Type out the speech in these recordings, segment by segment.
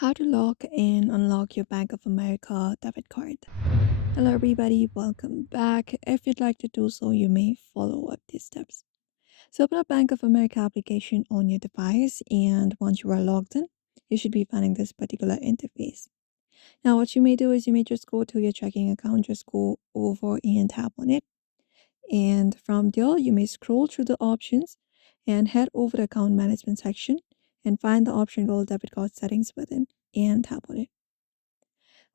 How to lock and unlock your Bank of America debit card. Hello, everybody, welcome back. If you'd like to do so, you may follow up these steps. So, open up Bank of America application on your device, and once you are logged in, you should be finding this particular interface. Now, what you may do is you may just go to your checking account, just go over and tap on it. And from there, you may scroll through the options and head over the account management section and find the option called debit card settings within and tap on it.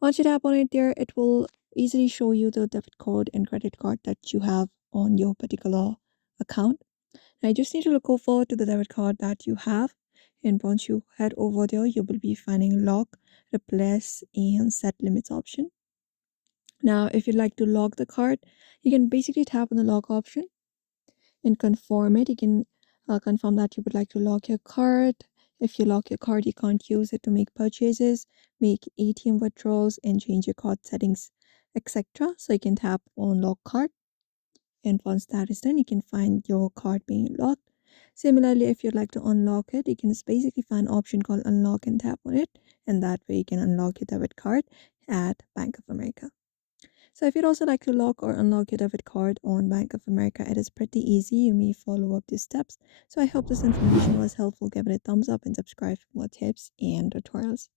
Once you tap on it there, it will easily show you the debit card and credit card that you have on your particular account. Now you just need to look over to the debit card that you have. And once you head over there, you will be finding lock, replace, and set limits option. Now, if you'd like to lock the card, you can basically tap on the lock option and confirm it. You can confirm that you would like to lock your card. If you lock your card, you can't use it to make purchases, make ATM withdrawals, and change your card settings, etc. So you can tap on lock card. And once that is done, you can find your card being locked. Similarly, if you'd like to unlock it, you can just basically find an option called unlock and tap on it. And that way you can unlock your debit card at Bank of America. So if you'd also like to lock or unlock your debit card on Bank of America, it is pretty easy. You may follow up these steps. So I hope this information was helpful. Give it a thumbs up and subscribe for more tips and tutorials.